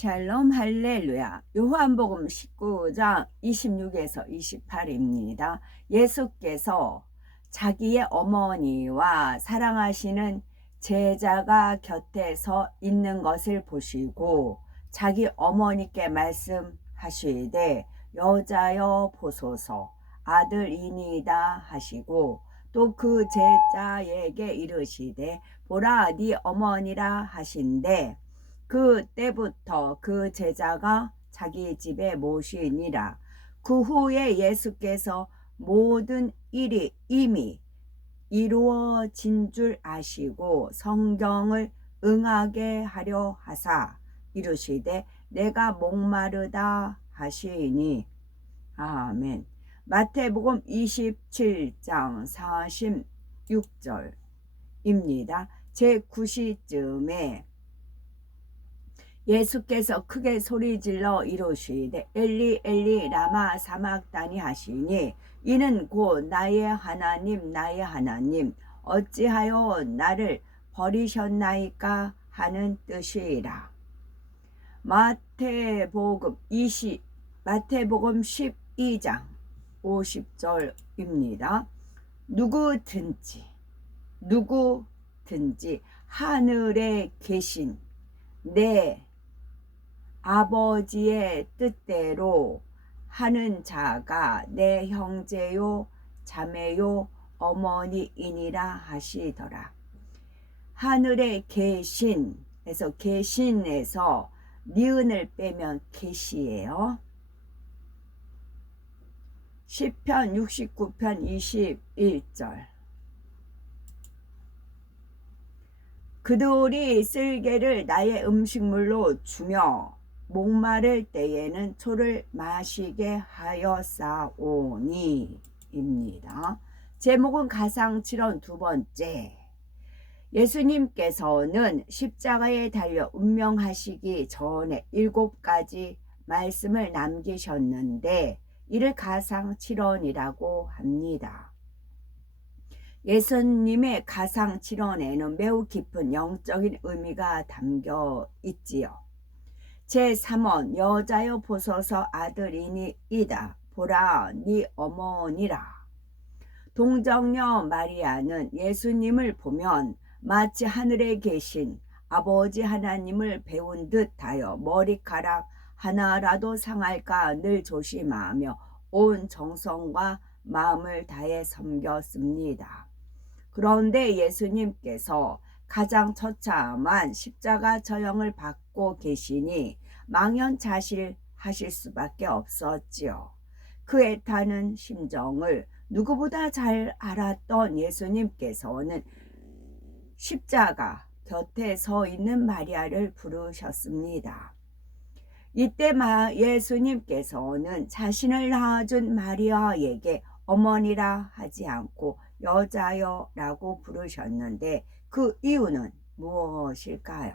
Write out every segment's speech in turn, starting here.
샬롬 할렐루야. 요한복음 19장 26에서 28입니다. 예수께서 자기의 어머니와 사랑하시는 제자가 곁에 서 있는 것을 보시고 자기 어머니께 말씀하시되 여자여 보소서 아들이니이다 하시고 또 그 제자에게 이르시되 보라 네 어머니라 하신대 그때부터 그 제자가 자기 집에 모시니라. 그 후에 예수께서 모든 일이 이미 이루어진 줄 아시고 성경을 응하게 하려 하사 이르시되 내가 목마르다 하시니. 아멘. 마태복음 27장 46절입니다. 제9시쯤에 예수께서 크게 소리질러 이르시되 엘리 엘리 라마 사막다니 하시니 이는 곧 나의 하나님 나의 하나님 어찌하여 나를 버리셨나이까 하는 뜻이라. 마태복음 12장 50절입니다. 누구든지 하늘에 계신 내 아버지의 뜻대로 하는 자가 내 형제요 자매요 어머니이니라 하시더라. 하늘에 계신에서 계신에서 니은을 빼면 계시예요. 시편 69편 21절. 그들이 쓸개를 나의 음식물로 주며 목마를 때에는 초를 마시게 하였사오니 입니다. 제목은 가상칠언 두 번째. 예수님께서는 십자가에 달려 운명하시기 전에 7가지 말씀을 남기셨는데 이를 가상칠언이라고 합니다. 예수님의 가상칠언에는 매우 깊은 영적인 의미가 담겨 있지요. 제3원 여자여 보소서 아들이니이다. 보라 네 어머니라. 동정녀 마리아는 예수님을 보면 마치 하늘에 계신 아버지 하나님을 배운 듯하여 머리카락 하나라도 상할까 늘 조심하며 온 정성과 마음을 다해 섬겼습니다. 그런데 예수님께서 가장 처참한 십자가 처형을 받고 계시니 망연자실하실 수밖에 없었지요. 그 애타는 심정을 누구보다 잘 알았던 예수님께서는 십자가 곁에 서 있는 마리아를 부르셨습니다. 이때 예수님께서는 자신을 낳아준 마리아에게 어머니라 하지 않고 여자여 라고 부르셨는데 그 이유는 무엇일까요?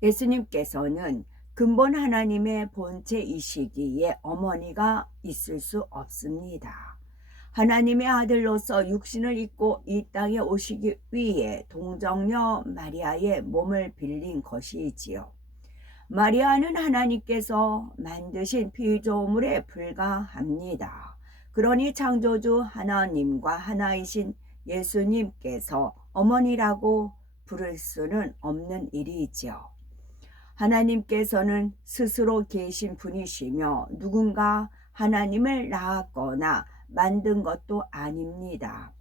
예수님께서는 근본 하나님의 본체이시기에 어머니가 있을 수 없습니다. 하나님의 아들로서 육신을 입고 이 땅에 오시기 위해 동정녀 마리아의 몸을 빌린 것이지요. 마리아는 하나님께서 만드신 피조물에 불과합니다. 그러니 창조주 하나님과 하나이신 예수님께서 어머니라고 부를 수는 없는 일이지요. 하나님께서는 스스로 계신 분이시며 누군가 하나님을 낳았거나 만든 것도 아닙니다.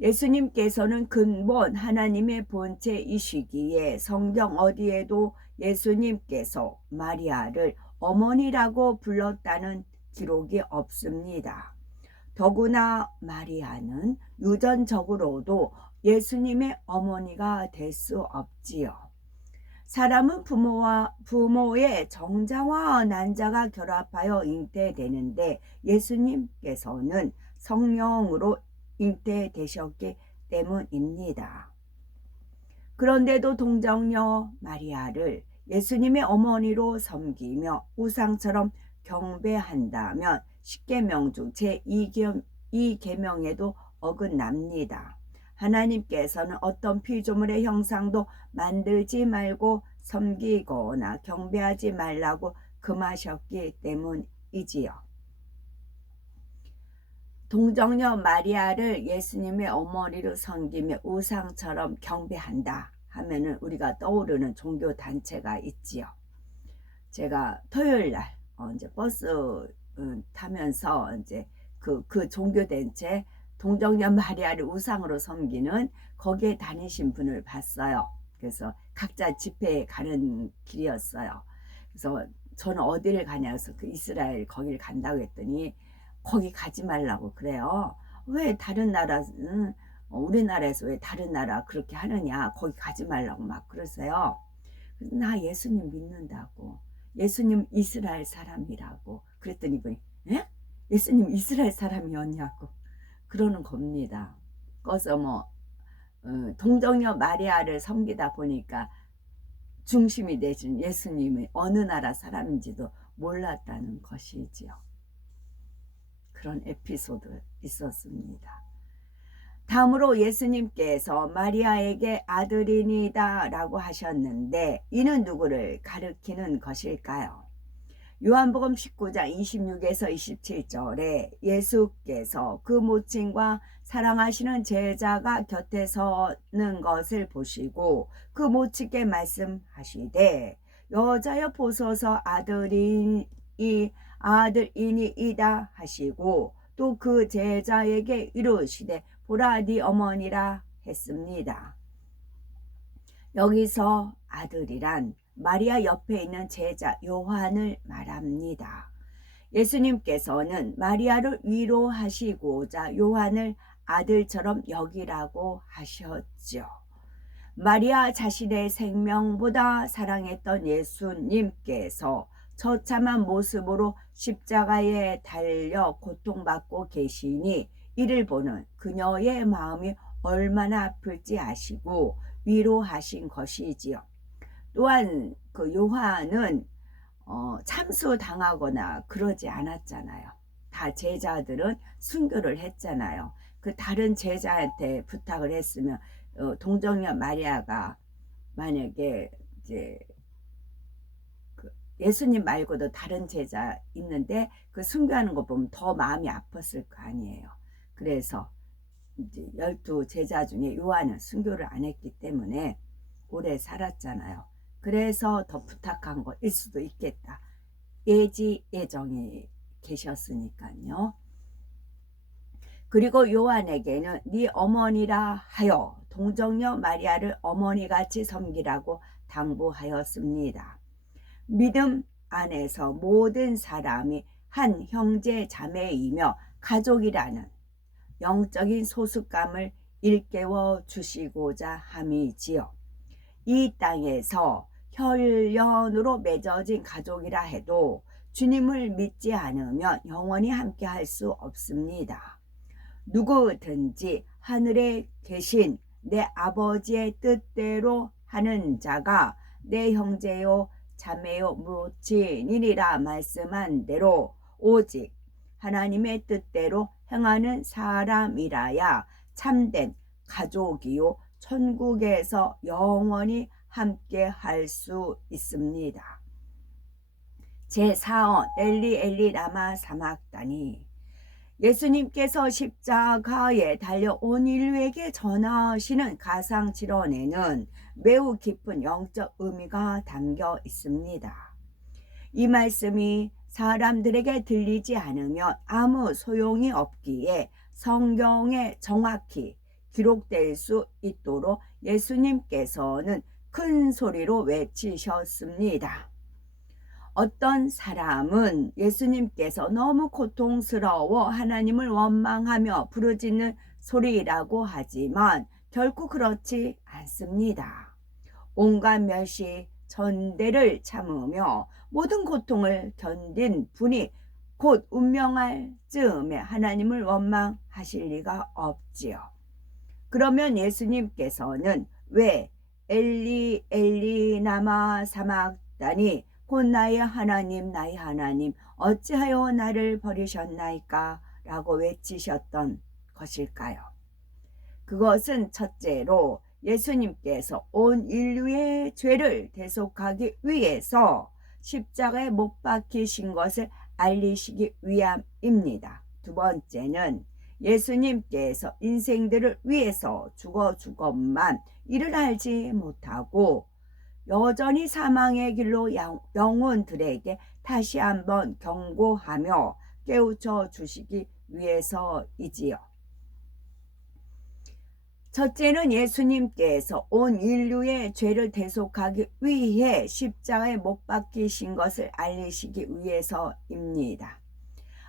예수님께서는 근본 하나님의 본체이시기에 성경 어디에도 예수님께서 마리아를 어머니라고 불렀다는 기록이 없습니다. 더구나 마리아는 유전적으로도 예수님의 어머니가 될 수 없지요. 사람은 부모의 정자와 난자가 결합하여 잉태되는데 예수님께서는 성령으로 잉태되셨기 때문입니다. 그런데도 동정녀 마리아를 예수님의 어머니로 섬기며 우상처럼 경배한다면 십계명 중 제2계명에도 어긋납니다. 하나님께서는 어떤 피조물의 형상도 만들지 말고 섬기거나 경배하지 말라고 금하셨기 때문이지요. 동정녀 마리아를 예수님의 어머니로 섬기며 우상처럼 경배한다 하면은 우리가 떠오르는 종교 단체가 있지요. 제가 토요일 날 이제 버스 타면서 이제 그 종교 단체 동정녀 마리아를 우상으로 섬기는 거기에 다니신 분을 봤어요. 그래서 각자 집회에 가는 길이었어요. 그래서 저는 어디를 가냐서 그 이스라엘 거기를 간다고 했더니 거기 가지 말라고 그래요. 왜 다른 나라는 우리나라에서 왜 다른 나라 그렇게 하느냐, 거기 가지 말라고 막 그러세요. 나 예수님 믿는다고, 예수님 이스라엘 사람이라고 그랬더니 이분이 에? 예수님 이스라엘 사람이었냐고 그러는 겁니다. 그래서 동정녀 마리아를 섬기다 보니까 중심이 되신 예수님이 어느 나라 사람인지도 몰랐다는 것이지요. 그런 에피소드 있었습니다. 다음으로 예수님께서 마리아에게 아들이니다 라고 하셨는데 이는 누구를 가리키는 것일까요? 요한복음 19장 26에서 27절에 예수께서 그 모친과 사랑하시는 제자가 곁에 서는 것을 보시고 그 모친께 말씀하시되 여자여 보소서 아들이니이다 하시고 또 그 제자에게 이르시되 보라 네 어머니라 했습니다. 여기서 아들이란 마리아 옆에 있는 제자 요한을 말합니다. 예수님께서는 마리아를 위로하시고자 요한을 아들처럼 여기라고 하셨죠. 마리아 자신의 생명보다 사랑했던 예수님께서 처참한 모습으로 십자가에 달려 고통받고 계시니 이를 보는 그녀의 마음이 얼마나 아플지 아시고 위로하신 것이지요. 또한 그 요한은 참수당하거나 그러지 않았잖아요. 다 제자들은 순교를 했잖아요. 그 다른 제자한테 부탁을 했으면 동정녀 마리아가 만약에 이제 예수님 말고도 다른 제자 있는데 그 순교하는 거 보면 더 마음이 아팠을 거 아니에요. 그래서 이제 12 제자 중에 요한은 순교를 안 했기 때문에 오래 살았잖아요. 그래서 더 부탁한 거일 수도 있겠다. 예정이 계셨으니까요. 그리고 요한에게는 네 어머니라 하여 동정녀 마리아를 어머니같이 섬기라고 당부하였습니다. 믿음 안에서 모든 사람이 한 형제 자매이며 가족이라는 영적인 소속감을 일깨워 주시고자 함이지요. 이 땅에서 혈연으로 맺어진 가족이라 해도 주님을 믿지 않으면 영원히 함께 할 수 없습니다. 누구든지 하늘에 계신 내 아버지의 뜻대로 하는 자가 내 형제요 자매요 모친이니라 말씀한 대로 오직 하나님의 뜻대로 행하는 사람이라야 참된 가족이요 천국에서 영원히 함께 할 수 있습니다. 제4원 엘리 엘리 라마 사막다니. 예수님께서 십자가에 달려 온 인류에게 전하시는 가상질언에는 매우 깊은 영적 의미가 담겨 있습니다. 이 말씀이 사람들에게 들리지 않으면 아무 소용이 없기에 성경에 정확히 기록될 수 있도록 예수님께서는 큰 소리로 외치셨습니다. 어떤 사람은 예수님께서 너무 고통스러워 하나님을 원망하며 부르짖는 소리라고 하지만 결코 그렇지 않습니다. 온갖 멸시, 전대를 참으며 모든 고통을 견딘 분이 곧 운명할 즈음에 하나님을 원망하실 리가 없지요. 그러면 예수님께서는 왜 엘리 엘리 나마 사막다니 곧 나의 하나님 어찌하여 나를 버리셨나이까 라고 외치셨던 것일까요? 그것은 첫째로 예수님께서 온 인류의 죄를 대속하기 위해서 십자가에 못 박히신 것을 알리시기 위함입니다. 두 번째는 예수님께서 인생들을 위해서 죽어만 이를 알지 못하고 여전히 사망의 길로 영혼들에게 다시 한번 경고하며 깨우쳐 주시기 위해서이지요. 첫째는 예수님께서 온 인류의 죄를 대속하기 위해 십자가에 못 박히신 것을 알리시기 위해서입니다.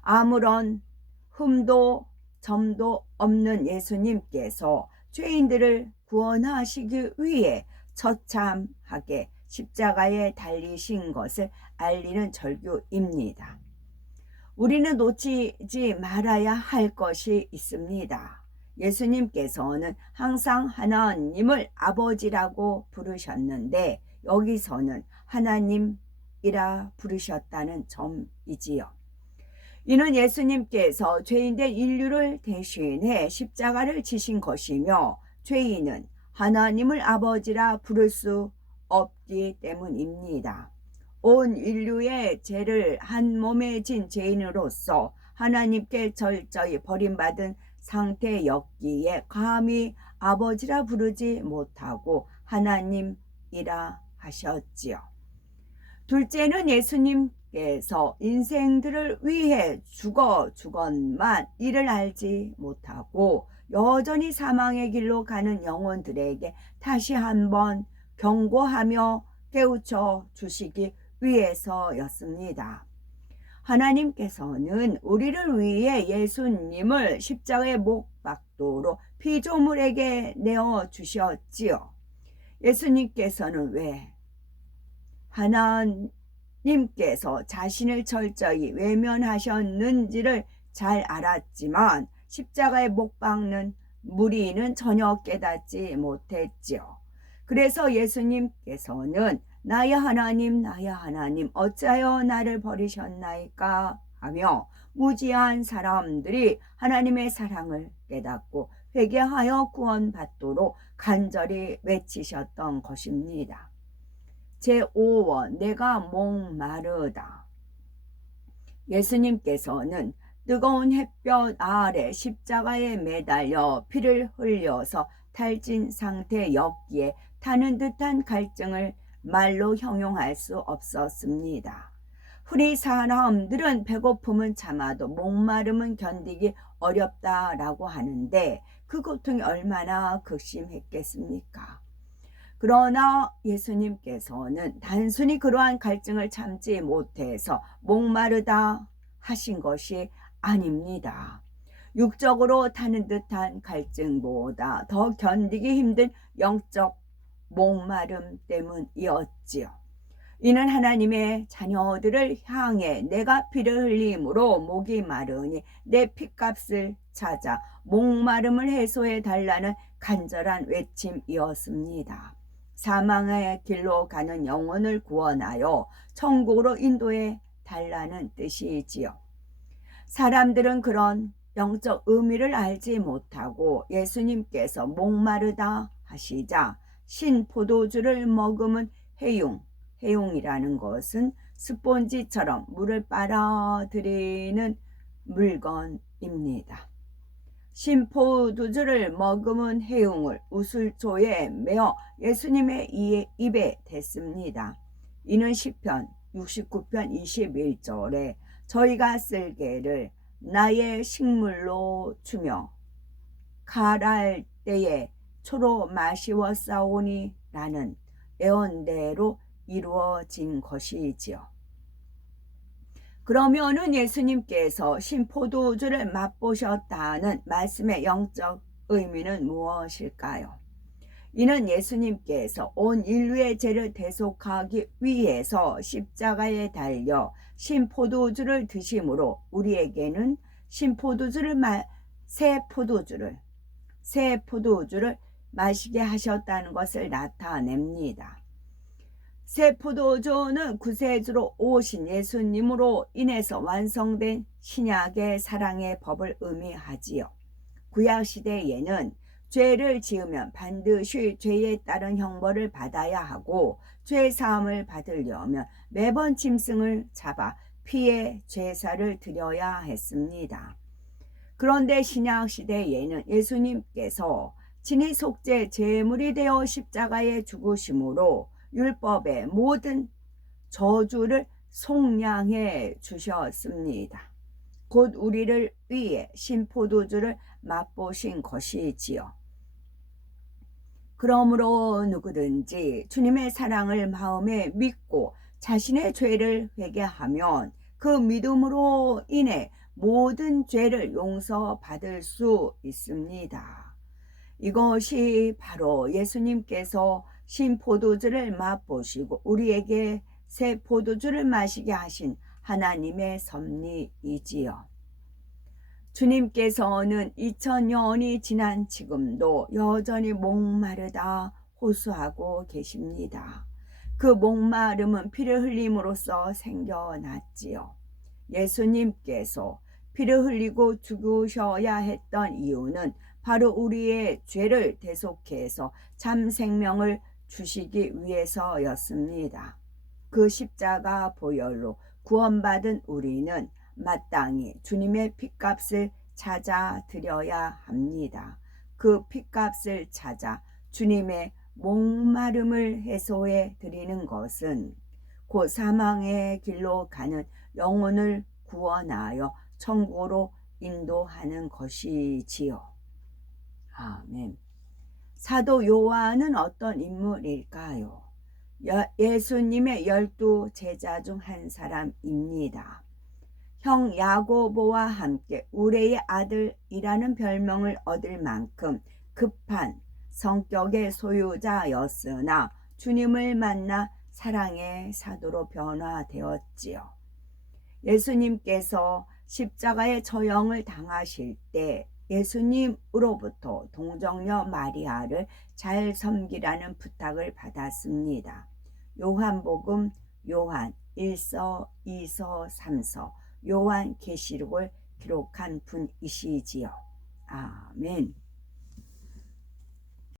아무런 흠도 점도 없는 예수님께서 죄인들을 구원하시기 위해 처참하게 십자가에 달리신 것을 알리는 절규입니다. 우리는 놓치지 말아야 할 것이 있습니다. 예수님께서는 항상 하나님을 아버지라고 부르셨는데 여기서는 하나님이라 부르셨다는 점이지요. 이는 예수님께서 죄인된 인류를 대신해 십자가를 지신 것이며 죄인은 하나님을 아버지라 부를 수 없기 때문입니다. 온 인류의 죄를 한 몸에 진 죄인으로서 하나님께 철저히 버림받은 상태였기에 감히 아버지라 부르지 못하고 하나님이라 하셨지요. 둘째는 예수님께서 인생들을 위해 죽었만 이를 알지 못하고 여전히 사망의 길로 가는 영혼들에게 다시 한번 경고하며 깨우쳐 주시기 위해서였습니다. 하나님께서는 우리를 위해 예수님을 십자가에 못 박도록 피조물에게 내어 주셨지요. 예수님께서는 왜 하나님께서 자신을 철저히 외면하셨는지를 잘 알았지만 십자가에 못 박는 무리는 전혀 깨닫지 못했지요. 그래서 예수님께서는 나의 하나님 어찌하여 나를 버리셨나이까 하며 무지한 사람들이 하나님의 사랑을 깨닫고 회개하여 구원받도록 간절히 외치셨던 것입니다. 제5원 내가 목마르다. 예수님께서는 뜨거운 햇볕 아래 십자가에 매달려 피를 흘려서 탈진 상태였기에 타는 듯한 갈증을 말로 형용할 수 없었습니다. 흔히 사람들은 배고픔은 참아도 목마름은 견디기 어렵다라고 하는데 그 고통이 얼마나 극심했겠습니까? 그러나 예수님께서는 단순히 그러한 갈증을 참지 못해서 목마르다 하신 것이 아닙니다. 육적으로 타는 듯한 갈증보다 더 견디기 힘든 영적 목마름 때문이었지요. 이는 하나님의 자녀들을 향해 내가 피를 흘림으로 목이 마르니 내 핏값을 찾아 목마름을 해소해 달라는 간절한 외침이었습니다. 사망의 길로 가는 영혼을 구원하여 천국으로 인도해 달라는 뜻이지요. 사람들은 그런 영적 의미를 알지 못하고 예수님께서 목마르다 하시자 신 포도주를 머금은 해용이라는 것은 스폰지처럼 물을 빨아들이는 물건입니다. 신 포도주를 머금은 해용을 우슬초에 메어 예수님의 입에 댔습니다. 이는 시편 69편 21절에 저희가 쓸개를 나의 식물로 주며 가랄 때에 초로 마시웠사오니 라는 예언대로 이루어진 것이지요. 그러면은 예수님께서 신포도주를 맛보셨다는 말씀의 영적 의미는 무엇일까요? 이는 예수님께서 온 인류의 죄를 대속하기 위해서 십자가에 달려 신포도주를 드심으로 우리에게는 새 포도주를 마시게 하셨다는 것을 나타냅니다. 새 포도주는 구세주로 오신 예수님으로 인해서 완성된 신약의 사랑의 법을 의미하지요. 구약 시대에는 죄를 지으면 반드시 죄에 따른 형벌을 받아야 하고 죄 사함을 받으려면 매번 짐승을 잡아 피의 제사를 드려야 했습니다. 그런데 신약 시대에는 예수님께서 친히 속죄 제물이 되어 십자가에 죽으심으로 율법의 모든 저주를 속량해 주셨습니다. 곧 우리를 위해 신포도주를 맛보신 것이지요. 그러므로 누구든지 주님의 사랑을 마음에 믿고 자신의 죄를 회개하면 그 믿음으로 인해 모든 죄를 용서받을 수 있습니다. 이것이 바로 예수님께서 신포도주를 맛보시고 우리에게 새 포도주를 마시게 하신 하나님의 섭리이지요. 주님께서는 2000년이 지난 지금도 여전히 목마르다 호소하고 계십니다. 그 목마름은 피를 흘림으로써 생겨났지요. 예수님께서 피를 흘리고 죽으셔야 했던 이유는 바로 우리의 죄를 대속해서 참 생명을 주시기 위해서였습니다. 그 십자가 보혈로 구원받은 우리는 마땅히 주님의 핏값을 찾아 드려야 합니다. 그 핏값을 찾아 주님의 목마름을 해소해 드리는 것은 곧 사망의 길로 가는 영혼을 구원하여 천국으로 인도하는 것이지요. 아멘. 사도 요한은 어떤 인물일까요? 예수님의 12 제자 중 한 사람입니다. 형 야고보와 함께 우레의 아들이라는 별명을 얻을 만큼 급한 성격의 소유자였으나 주님을 만나 사랑의 사도로 변화되었지요. 예수님께서 십자가의 처형을 당하실 때 예수님으로부터 동정녀 마리아를 잘 섬기라는 부탁을 받았습니다. 요한복음, 요한 1서, 2서, 3서, 요한 계시록을 기록한 분이시지요. 아멘.